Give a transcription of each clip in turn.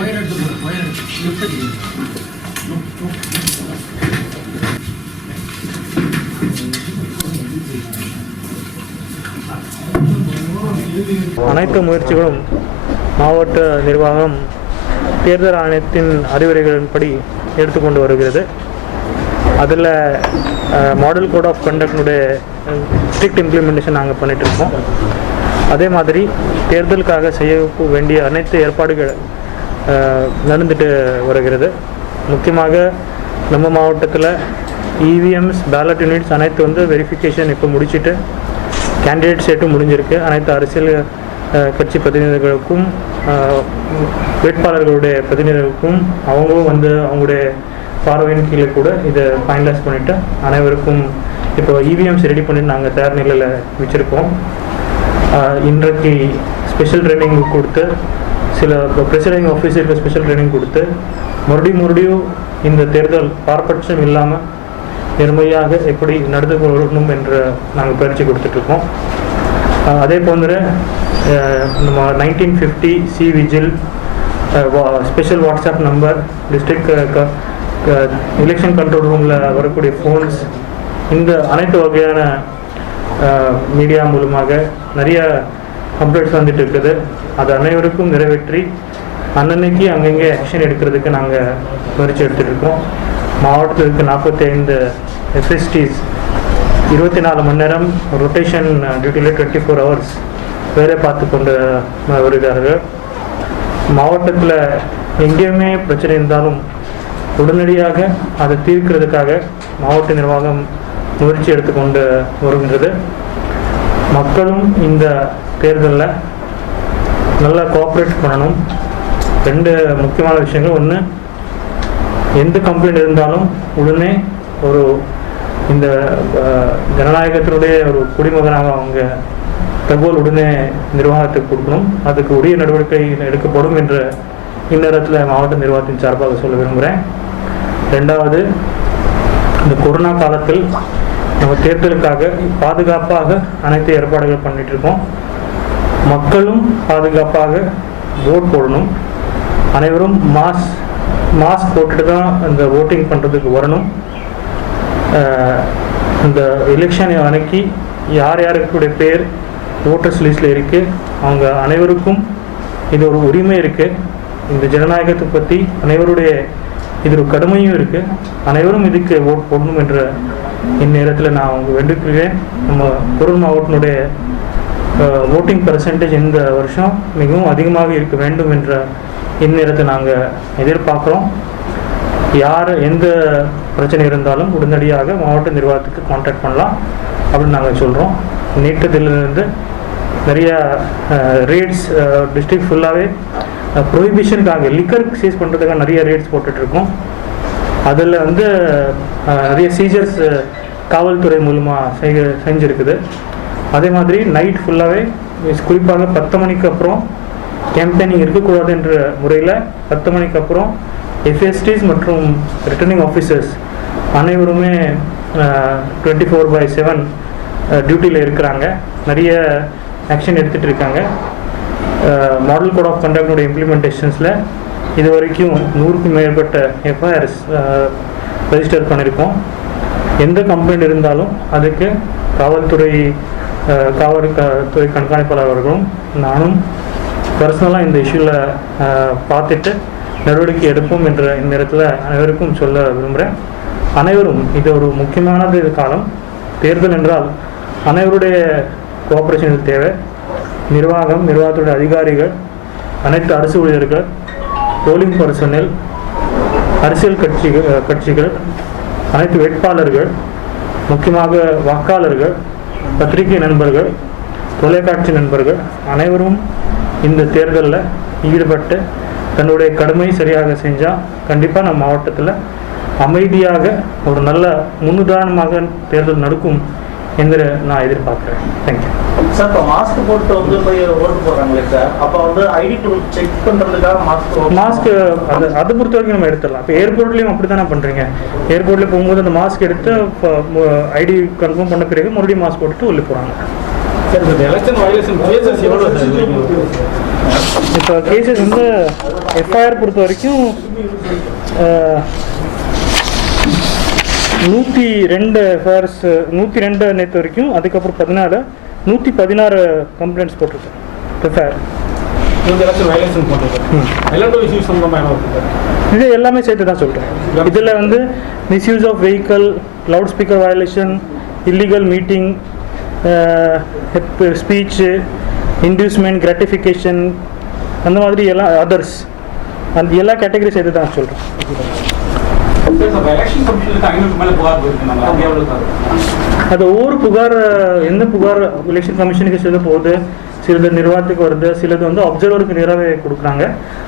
Wire எடுத்து wire எடுத்து அனைத்து முயற்சிகளும் மாவட்ட நிர்வாகம் தேர்தல் ஆணையத்தின் அறிவுரைகளின்படி எடுத்துக்கொண்டு வருகிறது. அதில் மாடல் கோட் ஆஃப் கண்டக்டினுடைய ஸ்ட்ரிக்ட் இம்ப்ளிமெண்டேஷன் நாங்கள் பண்ணிகிட்ருக்கோம் அதே மாதிரி தேர்தலுக்காக செய்ய வேண்டிய அனைத்து ஏற்பாடுகள் நடந்துட்டு வருகிறது. முக்கியமாக நம்ம மாவட்டத்தில் இவிஎம்ஸ் பேலட் யூனிட்ஸ் அனைத்து வந்து வெரிஃபிகேஷன் இப்போ முடிச்சிட்டு கேண்டிடேட் சேட்டும் முடிஞ்சிருக்கு. அனைத்து அரசியல் கட்சி பிரதிநிதிகளுக்கும் வேட்பாளர்களுடைய பிரதிநிதிகளுக்கும் அவங்களும் வந்து அவங்களுடைய பார்வையின் கீழே கூட இதை ஃபைனலைஸ் பண்ணிவிட்டு அனைவருக்கும் இப்போ இவிஎம்ஸ் ரெடி பண்ணி நாங்கள் தயார் நிலையில் வச்சுருக்கோம். இன்றைக்கு ஸ்பெஷல் ட்ரைனிங் கொடுத்து சில ப்ரெசிடிங் ஆஃபீஸருக்கு ஸ்பெஷல் ட்ரைனிங் கொடுத்து மறுபடியும் மறுபடியும் இந்த தேர்தல் பாரபட்சம் இல்லாமல் நேர்மையாக எப்படி நடந்து கொள்ளணும் என்று நாங்கள் பயிற்சி கொடுத்துட்ருக்கோம். அதே போன்ற நம்ம nineteen fifty C vigil special WhatsApp number district election control ரூமில் வரக்கூடிய ஃபோன்ஸ் இந்த அனைத்து வகையான மீடியா மூலமாக நிறைய அப்டேட்ஸ் வந்துட்டு இருக்குது அது அனைவருக்கும் நிறைவேற்றி அன்னன்னைக்கு அங்கங்கே ஆக்ஷன் எடுக்கிறதுக்கு நாங்கள் முயற்சி எடுத்துகிட்ருக்கோம் மாவட்டத்தில் இருக்க நாற்பத்தி ஐந்து எஃப்எஸ்டிஸ் இருபத்தி நாலு மணி நேரம் ரொட்டேஷன் டியூட்டியில் டுவெண்ட்டி ஃபோர் ஹவர்ஸ் வேலை பார்த்து கொண்டு வருகிறார்கள். மாவட்டத்தில் எங்கேயுமே பிரச்சனை இருந்தாலும் உடனடியாக அதை தீர்க்கிறதுக்காக மாவட்ட நிர்வாகம் முயற்சி எடுத்துக்கொண்டு வருகின்றது. மக்களும் இந்த தேர்தலில் நல்லா கோஆப்ரேட் பண்ணணும். ரெண்டு முக்கியமான விஷயங்கள். ஒன்று எந்த கம்ப்ளைண்ட் இருந்தாலும் உடனே ஒரு இந்த ஜனநாயகத்தினுடைய ஒரு குடிமகனாக அவங்க தகவல் உடனே நிர்வாகத்துக்கு கொடுக்கணும். அதுக்கு உரிய நடவடிக்கை எடுக்கப்படும் என்ற இந்நேரத்தில் மாவட்ட நிர்வாகத்தின் சார்பாக சொல்ல விரும்புகிறேன் ரெண்டாவது இந்த கொரோனா காலத்தில் நம்ம தேர்தலுக்காக பாதுகாப்பாக அனைத்து ஏற்பாடுகள் பண்ணிட்டு இருக்கோம் மக்களும் பாதுகாப்பாக ஓட் போடணும். அனைவரும் மாஸ் மாஸ்க் போட்டுட்டு தான் இந்த ஓட்டிங் பண்ணுறதுக்கு வரணும். இந்த எலெக்ஷனை அன்னைக்கு யார் யாருக்குடைய பேர் ஓட்டர்ஸ் லிஸ்ட்டில் இருக்குது அவங்க அனைவருக்கும் இது ஒரு உரிமை இருக்குது இந்த ஜனநாயகத்தை பற்றி அனைவருடைய இது ஒரு கடமையும் இருக்குது அனைவரும் இதுக்கு ஓட் போடணும் என்ற இந்நேரத்தில் நான் அவங்க வேண்டுகிறேன். நம்ம பொருள் மாவட்டத்தினுடைய ஓட்டிங் பர்சன்டேஜ் இந்த வருஷம் மிகவும் அதிகமாக இருக்க வேண்டும் என்ற இந்நேரத்தை நாங்கள் எதிர்பார்க்குறோம். யார் எந்த பிரச்சனை இருந்தாலும் உடனடியாக மாவட்ட நிர்வாகத்துக்கு காண்டாக்ட் பண்ணலாம் அப்படின்னு நாங்கள் சொல்கிறோம் நீட்டத்திலிருந்து நிறையா ரேட்ஸ் டிஸ்ட்ரிக்ட் ஃபுல்லாகவே ப்ரொஹிபிஷனுக்காக லிக்கர் சீஸ் பண்ணுறதுக்காக நிறைய ரேட்ஸ் போட்டுட்ருக்கோம் அதில் வந்து நிறைய சீஜர்ஸ் காவல்துறை மூலமாக செய் செஞ்சுருக்குது. அதே மாதிரி நைட் ஃபுல்லாகவே குறிப்பாக பத்து மணிக்கு அப்புறம் கேம்பெயினிங் இருக்கக்கூடாது என்ற முறையில் பத்து மணிக்கு அப்புறம் எஃப்எஸ்டிஸ் மற்றும் ரிட்டர்னிங் ஆஃபீஸர்ஸ் அனைவருமே டுவெண்ட்டி ஃபோர் பை செவன் டியூட்டியில் இருக்கிறாங்க. நிறைய ஆக்ஷன் எடுத்துகிட்டு இருக்காங்க. மாடல் கோட் ஆஃப் கண்டக்டோட இம்ப்ளிமெண்டேஷன்ஸில் இது வரைக்கும் நூறுக்கும் மேற்பட்ட எஃப்ஐஆர்ஸ் ரெஜிஸ்டர் பண்ணியிருக்கோம் எந்த கம்ப்ளைண்ட் இருந்தாலும் அதுக்கு காவல்துறை காவல் க- துறை கண்காணிப்பாளர் அவர்களும் நானும் பர்சனலாக இந்த இஷ்யூவில் பார்த்துட்டு நடவடிக்கை எடுப்போம் என்ற இந்நேரத்தில் அனைவருக்கும் சொல்ல விரும்புகிறேன் அனைவரும் இது ஒரு முக்கியமானது காலம். தேர்தல் என்றால் அனைவருடைய கோஆப்ரேஷன் தேவை. நிர்வாகம் நிர்வாகத்துடைய அதிகாரிகள் அனைத்து அரசு ஊழியர்கள் போலிங் பர்சனல் அரசியல் கட்சிகள் கட்சிகள் அனைத்து வேட்பாளர்கள் முக்கியமாக வாக்காளர்கள் பத்திரிகை நண்பர்கள் தொலைக்காட்சி நண்பர்கள் அனைவரும் இந்த தேர்தலில் ஈடுபட்டு தன்னுடைய கடமை சரியாக செஞ்சால் கண்டிப்பாக நம்ம மாவட்டத்தில் அமைதியாக ஒரு நல்ல முன்னுதாரணமாக தேர்தல் நடக்கும் என்று நான் எதிர்பார்க்குறேன். தேங்க்யூ சார் இப்போ மாஸ்க் போட்டு வந்து போய் ஓட்டு போடுறாங்களே சார். அப்போ வந்து ஐடி ப்ரூஃப் செக் பண்ணுறதுக்காக மாஸ்க் மாஸ்க் அது அதை பொறுத்த வரைக்கும் நம்ம எடுத்துடலாம். இப்போ ஏர்போர்ட்லேயும் அப்படி தானே பண்ணுறீங்க ஏர்போர்ட்டில் போகும்போது அந்த மாஸ்க் எடுத்து ஐடி கன்ஃபார்ம் பண்ண பிறகு மறுபடியும் மாஸ்க் போட்டுட்டு உள்ளே போகிறாங்க சார் இந்த எலெக்ஷன் வயலேஷன் கேசஸ் எவ்வளோ? இப்போ கேசஸ் வந்து எஃப்ஐஆர் பொறுத்த வரைக்கும் நூற்றி ரெண்டு எஃப்ஐஆர்ஸ் நூற்றி ரெண்டு நேற்று வரைக்கும் அதுக்கப்புறம் பதினாலு நூற்றி பதினாறு கம்ப்ளைண்ட்ஸ் போட்டிருக்கேன். சார் இது எல்லாமே சேர்த்து தான் சொல்கிறேன் இதில் வந்து misuse of vehicle loudspeaker violation illegal meeting speech inducement gratification அந்த மாதிரி எல்லாம் அதர்ஸ் அந்த எல்லா கேட்டகரி சேர்த்து தான் சொல்கிறேன் அது எவ்வளோ சார் அது ஒவ்வொரு புகார் எந்த புகார் எலெக்ஷன் கமிஷனுக்கு சிலது போகுது சிலது நிர்வாகத்துக்கு வருது சிலது வந்து அப்சர்வருக்கு நேராகவே கொடுக்குறாங்க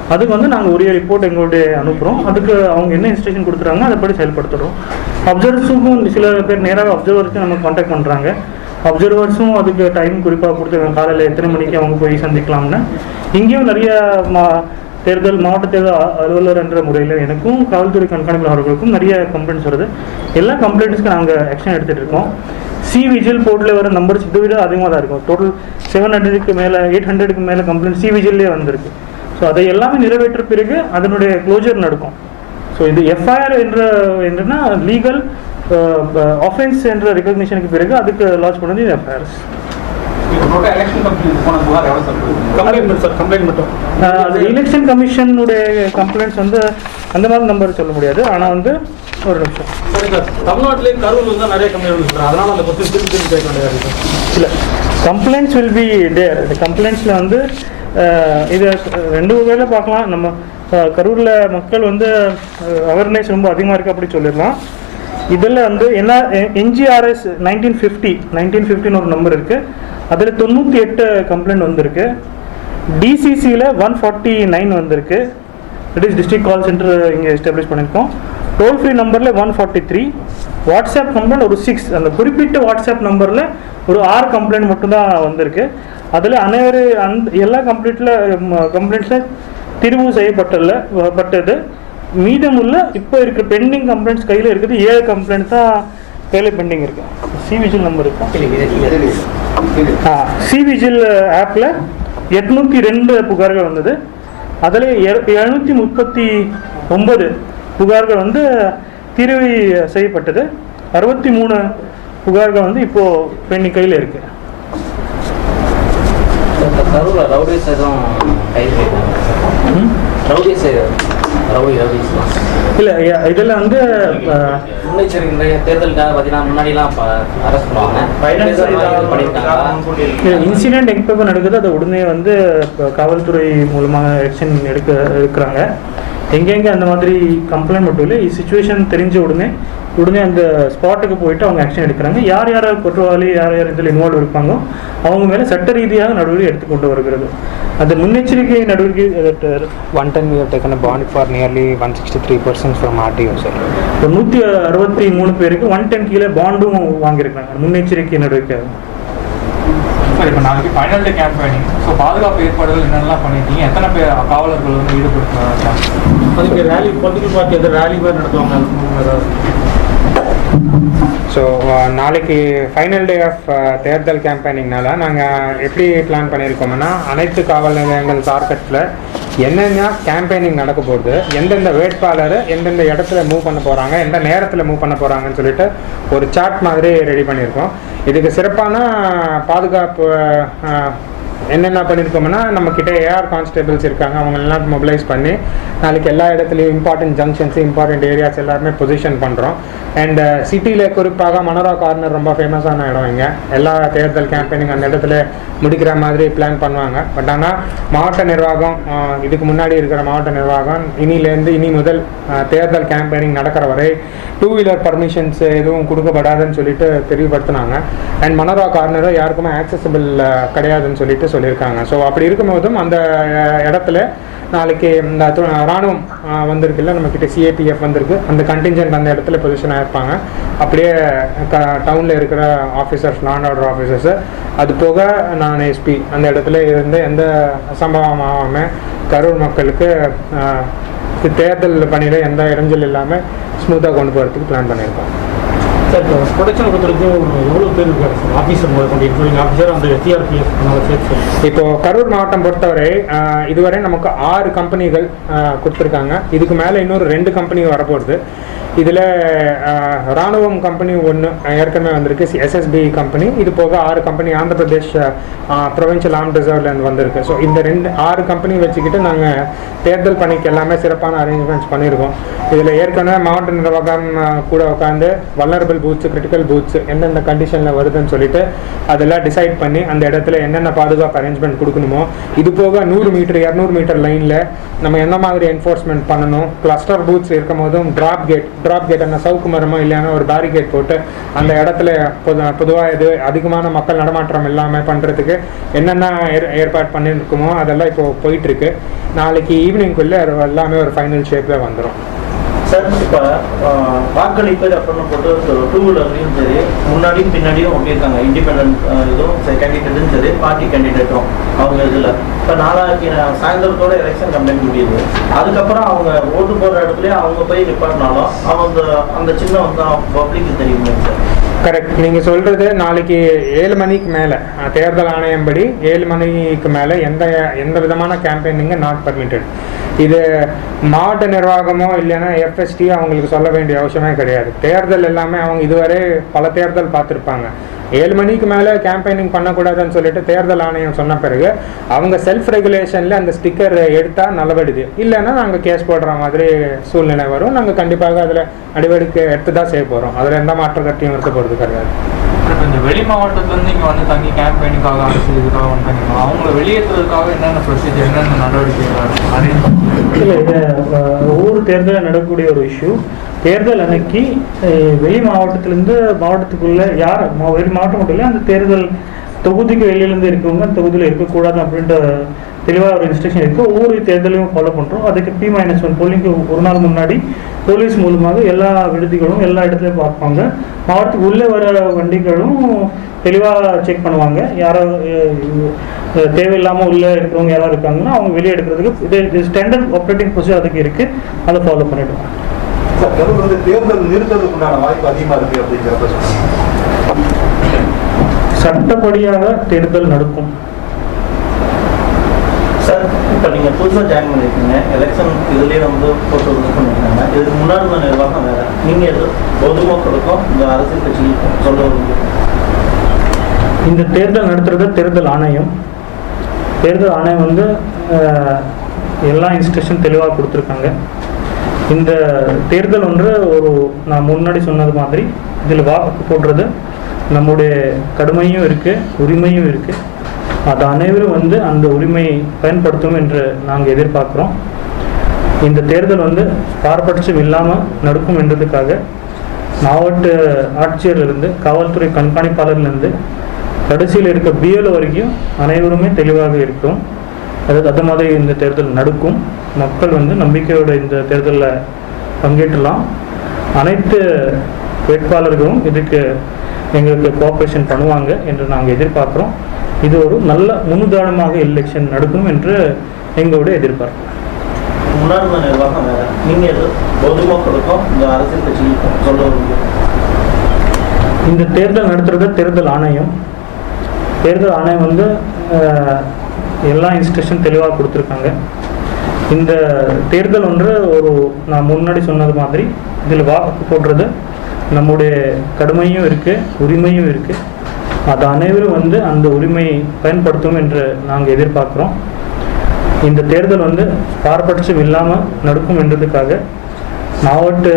அதுக்கு வந்து நாங்கள் உரிய ரிப்போர்ட் எங்களுடைய அனுப்புகிறோம் அதுக்கு அவங்க என்ன இன்ஸ்ட்ரக்ஷன் கொடுத்துறாங்க அதைப்படி செயல்படுத்துகிறோம் அப்சர்வர்ஸுக்கும் சில பேர் நேராக அப்சர்வருக்கு நம்ம காண்டாக்ட் பண்ணுறாங்க அப்சர்வர்ஸும் அதுக்கு டைம் குறிப்பாக கொடுத்துருக்காங்க காலையில் எத்தனை மணிக்கு அவங்க போய் சந்திக்கலாம்னு இங்கேயும் நிறைய மா தேர்தல் மாவட்ட தேர்தல் அலுவலர் என்ற முறையில் எனக்கும் காவல்துறை கண்காணிப்பாளர் அவர்களுக்கும் நிறைய கம்ப்ளைண்ட்ஸ் வருது. எல்லா கம்ப்ளைண்ட்ஸ்க்கு நாங்கள் ஆக்ஷன் எடுத்துகிட்டு இருக்கோம். சி விஜில் போர்ட்டில் வர நம்பர்ஸ் இதை விட அதிகமாக தான் இருக்கும். டோட்டல் செவன் ஹண்ட்ரடுக்கு மேலே எயிட் ஹண்ட்ரடுக்கு மேலே கம்ப்ளைண்ட் சி விஜில்லே வந்திருக்கு. ஸோ அதை எல்லாமே நிறைவேற்ற பிறகு அதனுடைய க்ளோஜர் நடக்கும். ஸோ இது எஃப்ஐஆர் என்ற என்றுன்னா லீகல் ஆஃபென்ஸ் என்ற ரெக்கக்னிஷனுக்கு பிறகு அதுக்கு லான்ச் பண்ணது எஃப்ஐஆர்ஸ் அது எலெக்ஷன் கமிஷனுடைய கம்ப்ளைண்ட்ஸ் வந்து அந்த மாதிரி நம்பர் சொல்ல முடியாது. ஆனால் வந்து ஒரு நிமிஷம். சரி சார் தமிழ்நாட்டிலேயே கரூர் தான் நிறைய கம்ப்ளைண்ட் வந்து சார் அதனால அந்த கொஸ்டின் திருப்பி திருப்பி கேட்க வேண்டியதாக இருக்கு இல்லை. கம்ப்ளைண்ட்ஸ் வில் பி தேர் இந்த கம்ப்ளைண்ட்ஸில் வந்து இது ரெண்டு வகையில் பார்க்கலாம். நம்ம கரூரில் மக்கள் வந்து அவேர்னஸ் ரொம்ப அதிகமாக இருக்குது அப்படி சொல்லிடலாம். இதில் வந்து என்ன என்ஜிஆர்எஸ் நைன்டீன் ஃபிஃப்டி நைன்டீன் ஃபிஃப்டின்னு ஒரு நம்பர் இருக்குது அதில் தொண்ணூற்றி எட்டு கம்ப்ளைண்ட் வந்திருக்கு. டிசிசியில் ஒன் ஃபார்ட்டி நைன் வந்திருக்கு. It is district call centre இங்கே எஸ்டாப்ளிஷ் பண்ணியிருக்கோம் டோல் ஃப்ரீ நம்பரில் one forty three WhatsApp complaint ஒரு சிக்ஸ் அந்த குறிப்பிட்ட வாட்ஸ்அப் நம்பரில் ஒரு ஆறு கம்ப்ளைண்ட் மட்டும்தான் வந்திருக்கு. அதில் அனைவரு அந் எல்லா கம்ப்ளீட்டில் கம்ப்ளைண்ட்ஸில் திருவு செய்யப்பட்டல பட்டது. மீதமுள்ள இப்போ இருக்கிற பெண்டிங் கம்ப்ளைண்ட்ஸ் கையில் இருக்குது. ஏழு கம்ப்ளைண்ட் தான் கையில் பெண்டிங் இருக்கு. சி விஜில் நம்பர் இருக்கா? சி விஜில் ஆப்பில் எட்நூற்றி ரெண்டு புகார்கள் வந்தது. அதில் எழுநூற்றி முப்பத்தி ஒன்பது புகார்கள் வந்து தீர்வு செய்யப்பட்டது. அறுபத்தி மூணு புகார்கள் வந்து இப்போது பெண்ணி கையில் இருக்கு. ரவுடி ரவுடிஸ்லாம் இல்லை இதில் வந்து முன்னெச்சரிக்கை தேர்தலுக்காக பார்த்தீங்கன்னா முன்னாடிலாம் அரெஸ்ட் பண்ணுவாங்க இன்சிடென்ட் எப்போ நடக்குது அதை உடனே வந்து காவல்துறை மூலமாக ஆக்ஷன் எடுக்க எடுக்கிறாங்க. எங்கெங்கே அந்த மாதிரி கம்ப்ளைண்ட் மட்டும் இல்லை சுச்சுவேஷன் தெரிஞ்ச உடனே உடனே அந்த ஸ்பாட்டுக்கு போயிட்டு அவங்க ஆக்ஷன் எடுக்கிறாங்க. யார் யார் குற்றவாளி யார் யார் இதில் இன்வால்வ் இருப்பாங்களோ அவங்க மேலே சட்ட ரீதியாக நடவடிக்கை எடுத்துக்கொண்டு வருகிறது. அந்த முன்னெச்சரிக்கை நடவடிக்கை One time we have taken a bond for nearly 163 persons from RTO, sir. ஒரு நூற்றி அறுபத்தி மூணு பேருக்கு ஒன் டென் கீழே பாண்டும் வாங்கியிருக்காங்க முன்னெச்சரிக்கை நடவடிக்கை சார் இப்போ நாளைக்கு ஃபைனல் டே கேம்பெயினிங் ஸோ பாதுகாப்பு ஏற்பாடுகள் என்னென்னலாம் பண்ணிருக்கீங்க? எத்தனை பேர் காவலர்கள் வந்து ஈடுபடுத்துறாங்க? அதுக்கு ரேலி பொலிட்டிக்கல் பார்ட்டி எதாவது ரேலி மாதிரி நடத்துவாங்க. ஸோ uh, நாளைக்கு ஃபைனல் டே ஆஃப் தேர்தல் கேம்பெயினிங்னால நாங்கள் எப்படி பிளான் பண்ணியிருக்கோம்னா அனைத்து காவல் நிலையங்கள் டார்கெட்டில் என்னென்ன கேம்பெயினிங் நடக்க போகுது எந்தெந்த வேட்பாளர் எந்தெந்த இடத்துல மூவ் பண்ண போகிறாங்க எந்த நேரத்தில் மூவ் பண்ண போகிறாங்கன்னு சொல்லிட்டு ஒரு சார்ட் மாதிரி ரெடி பண்ணியிருக்கோம். இதுக்கு சிறப்பான பாதுகாப்பு uh, என்னென்ன பண்ணியிருக்கோம்னா நம்ம ஏஆர் கான்ஸ்டபிள்ஸ் இருக்காங்க அவங்க எல்லாம் மொபிலைஸ் பண்ணி நாளைக்கு எல்லா இடத்துலையும் இம்பார்ட்டன்ட் ஜங்ஷன்ஸ் இம்பார்ட்டன்ட் ஏரியாஸ் எல்லாருமே பொசிஷன் பண்ணுறோம் அண்ட் சிட்டியில் uh, குறிப்பாக மனோரா கார்னர் ரொம்ப ஃபேமஸான இடம் இங்கே. எல்லா தேர்தல் கேம்பெயினிங் அந்த இடத்துல முடிக்கிற மாதிரி பிளான் பண்ணுவாங்க. பட் ஆனால் மாவட்ட நிர்வாகம் இதுக்கு முன்னாடி இருக்கிற மாவட்ட நிர்வாகம் இனிலேருந்து இனி முதல் தேர்தல் கேம்பெயினிங் நடக்கிற வரை டூ வீலர் பர்மிஷன்ஸ் எதுவும் கொடுக்கப்படாதுன்னு சொல்லிட்டு தெளிவுபடுத்தினாங்க. அண்ட் மனோரா கார்னரும் யாருக்குமே ஆக்சசபிள் கிடையாதுன்னு சொல்லிட்டு சொல்லியிருக்காங்க. ஸோ அப்படி இருக்கும்போதும் அந்த இடத்துல நாளைக்கு இந்த து- ராணுவம் ஆஹ், வந்திருக்குல்ல நம்மக்கிட்ட சிஏபிஎஃப் வந்திருக்கு. அந்த கண்டிஞ்சன்ட் அந்த இடத்துல பொசிஷன் ஆயிருப்பாங்க. அப்படியே க டவுனில் இருக்கிற ஆஃபீஸர்ஸ் லாண்ட் ஆர்டர் ஆஃபீஸர்ஸு அது போக நான் எஸ்பி அந்த இடத்துல இருந்து எந்த சம்பவம் ஆகாமல் கரூர் மக்களுக்கு தேர்தல் பணியில் எந்த இடைஞ்சல் இல்லாமல் ஸ்மூத்தாக கொண்டு போகிறதுக்கு பிளான் பண்ணியிருக்கோம். சார் ப்ரொடக்ஷன் பொறுத்த வரைக்கும் எவ்வளோ பேர் இருக்காரு சார்? ஆஃபீஸர் இன்க்ளூடிங் ஆஃபீஸர் அந்த டிஆர்பிஎஃப் சேர்த்து இப்போ கரூர் மாவட்டம் பொறுத்தவரை இதுவரை நமக்கு ஆறு கம்பெனிகள் கொடுத்துருக்காங்க. இதுக்கு மேலே இன்னொரு ரெண்டு கம்பெனி வரப்போகுது. இதில் ராணுவம் கம்பெனி ஒன்று ஏற்கனவே வந்திருக்கு எஸ்எஸ்பி கம்பெனி இது போக ஆறு கம்பெனி ஆந்திர பிரதேஷ் ப்ரொவின்ஷியல் ஆம் ரிசர்வ்லேருந்து வந்திருக்கு. ஸோ இந்த ரெண்டு ஆறு கம்பெனி வச்சுக்கிட்டு நாங்கள் தேர்தல் பணிக்கு எல்லாமே சிறப்பான அரேஞ்ச்மெண்ட்ஸ் பண்ணியிருக்கோம். இதில் ஏற்கனவே மாவட்ட நிர்வாகம் கூட உட்காந்து வல்லரபிள் பூத்ஸ் கிரிட்டிக்கல் பூத்ஸ் எந்தெந்த கண்டிஷனில் வருதுன்னு சொல்லிட்டு அதெல்லாம் டிசைட் பண்ணி அந்த இடத்துல என்னென்ன பாதுகாப்பு அரேஞ்ச்மெண்ட் கொடுக்கணுமோ இது போக நூறு மீட்டர் இரநூறு மீட்டர் லைனில் நம்ம எந்த மாதிரி என்ஃபோர்ஸ்மெண்ட் பண்ணணும் கிளஸ்டர் பூத்ஸ் இருக்கும் போதும் ட்ராப் கேட் ட்ராப் கேட் அந்த சவுக்கு மரமோ இல்லைன்னா ஒரு பேரிகேட் போட்டு அந்த இடத்துல பொது பொதுவாக இது அதிகமான மக்கள் நடமாட்டம் இல்லாமல் பண்ணுறதுக்கு என்னென்ன ஏற் ஏற்பாடு பண்ணியிருக்குமோ அதெல்லாம் இப்போது போயிட்டுருக்கு நாளைக்கு ஈவினிங்குள்ளே எல்லாமே ஒரு ஃபைனல் ஷேப்பில் வந்துடும் சார் இப்போ வாக்களிப்பு அப்படின்னு போட்டு டூ வீலர்லையும் சரி முன்னாடியும் பின்னாடியும் ஒட்டியிருக்காங்க. இண்டிபெண்ட் இதுவும் கேண்டிடேட்டும் சரி பார்ட்டி கேண்டிடேட்டும் அவங்க இதில். இப்போ நாளாக்கி சாயந்தரத்தோட எலெக்ஷன் கம்ப்ளைண்ட் முடியுது. அதுக்கப்புறம் அவங்க ஓட்டு போடுற இடத்துலயே அவங்க போய் நிப்பாட்டினாலும் அவங்க அந்த சின்ன வந்து பப்ளிக்கு தெரியுமே சார். கரெக்ட் நீங்கள் சொல்கிறது நாளைக்கு ஏழு மணிக்கு மேலே தேர்தல் ஆணையம் படி ஏழு மணிக்கு மேலே எந்த எந்த விதமான கேம்பெயினிங்கும் நாட் பர்மிட்டட் இது மாவட்ட நிர்வாகமோ இல்லைன்னா எஃப்எஸ்டி அவங்களுக்கு சொல்ல வேண்டிய அவசியமே கிடையாது. தேர்தல் எல்லாமே அவங்க இதுவரை பல தேர்தல் பார்த்துருப்பாங்க. ஏழு மணிக்கு மேலே கேம்பெயினிங் பண்ணக்கூடாதுன்னு சொல்லிட்டு தேர்தல் ஆணையம் சொன்ன பிறகு அவங்க செல்ஃப் ரெகுலேஷனில் அந்த ஸ்டிக்கர் எடுத்தால் நல்லபடுது. இல்லைன்னா நாங்கள் கேஸ் போடுற மாதிரி சூழ்நிலை வரும். நாங்கள் கண்டிப்பாக அதில் நடவடிக்கை எடுத்து தான் செய்ய போகிறோம் அதில் எந்த மாற்ற கட்டியும் இருக்க போகிறது கிடையாது. இந்த வெளி மாவட்டத்துலேருந்து இங்கே வந்து தங்கி கேம்பெயினுக்காக அரசு இதுக்காக வந்தாங்க அவங்கள வெளியேற்றுறதுக்காக என்னென்ன ப்ரொசீஜர் என்னென்ன நடவடிக்கைகள் அரேஞ்ச் இல்லை இது ஒவ்வொரு தேர்தலில் நடக்கக்கூடிய ஒரு இஷ்யூ தேர்தல் அன்னைக்கு வெளி மாவட்டத்திலேருந்து மாவட்டத்துக்குள்ளே யார் மா- வெளி மாவட்டம் மட்டும் இல்லை அந்த தேர்தல் தொகுதிக்கு வெளியிலேருந்து இருக்கவங்க அந்த தொகுதியில் இருக்கக்கூடாது அப்படின்ற தெளிவாக ஒரு இன்ஸ்ட்ரக்ஷன் இருக்குது ஒவ்வொரு தேர்தலையும் ஃபாலோ பண்ணுறோம் அதுக்கு பி மைனஸ் ஒன் போலிங்க்கு ஒரு நாள் முன்னாடி போலீஸ் மூலமாக எல்லா விடுதிகளும் எல்லா இடத்துலையும் பார்ப்பாங்க. மாவட்டத்துக்கு உள்ளே வர வண்டிகளும் தெளிவாக செக் பண்ணுவாங்க. யாரோ தேவையில்லாமல் உள்ளே இருக்கிறவங்க யாராவது இருக்காங்கன்னா அவங்க வெளியே எடுக்கிறதுக்கு இது ஸ்டாண்டர்ட் ஆப்ரேட்டிங் ப்ரொசீஜர் அதுக்கு இருக்குது அதை ஃபாலோ வந்து தேர்தல் நிறுத்ததுக்கு உண்டான வாய்ப்பு அதிகமா இருக்கு அப்படிங்கிறத சொன்னாங்க சட்டப்படியாக தேர்தல் நடக்கும். சார் இப்போ நீங்கள் புதுசாக ஜாயின் பண்ணியிருக்கீங்க எலெக்ஷன் இதுலேயே வந்து போட்டு இது பண்ணியிருக்காங்க இதுக்கு முன்னாடி இருந்த நிர்வாகம் வேறு. நீங்கள் எது பொதுமக்களுக்கும் இந்த அரசியல் கட்சிகளுக்கும் சொல்ல இந்த தேர்தல் நடத்துறது தேர்தல் ஆணையம். தேர்தல் ஆணையம் வந்து எல்லா இன்ஸ்ட்ரக்ஷன் தெளிவாக கொடுத்துருக்காங்க. இந்த தேர்தல் ஒன்று ஒரு நான் முன்னாடி சொன்னது மாதிரி இதில் வாக்கு போடுறது நம்முடைய கடுமையும் இருக்குது உரிமையும் இருக்குது அது அனைவரும் வந்து அந்த உரிமையை பயன்படுத்தும் என்று நாங்கள் எதிர்பார்க்குறோம். இந்த தேர்தல் வந்து பாரபட்சம் இல்லாமல் நடக்கும் என்றதுக்காக மாவட்ட ஆட்சியர்லேருந்து காவல்துறை கண்காணிப்பாளர்லேருந்து கடைசியில் இருக்க பிஎல் வரைக்கும் அனைவருமே தெளிவாக இருக்கும். அதாவது அது மாதிரி இந்த தேர்தல் நடக்கும். மக்கள் வந்து நம்பிக்கையோட இந்த தேர்தலில் பங்கேற்றலாம். அனைத்து வேட்பாளர்களும் இதுக்கு எங்களுக்கு கோஆப்ரேஷன் பண்ணுவாங்க என்று நாங்கள் எதிர்பார்க்குறோம். இது ஒரு நல்ல முன்னுதாரணமாக எலெக்ஷன் நடக்கும் என்று எங்களுடைய எதிர்பார்ப்பு. இருந்த நிர்வாகம் வேறு. நீங்கள் பொதுமக்களுக்கும் இந்த அரசியல் கட்சிகளுக்கும் சொல்ல இந்த தேர்தல் நடத்துறது தேர்தல் ஆணையம். தேர்தல் ஆணையம் வந்து எல்லா இன்ஸ்ட்ரக்ஷன் தெளிவாக கொடுத்துருக்காங்க. இந்த தேர்தல் ஒன்று ஒரு நான் முன்னாடி சொன்னது மாதிரி இதில் வாக்கு போடுறது நம்முடைய கடுமையும் இருக்குது உரிமையும் இருக்குது அது அனைவரும் வந்து அந்த உரிமையை பயன்படுத்தும் என்று நாங்கள் எதிர்பார்க்குறோம். இந்த தேர்தல் வந்து பாரபட்சம் இல்லாமல் நடக்கும் என்றதுக்காக மாவட்ட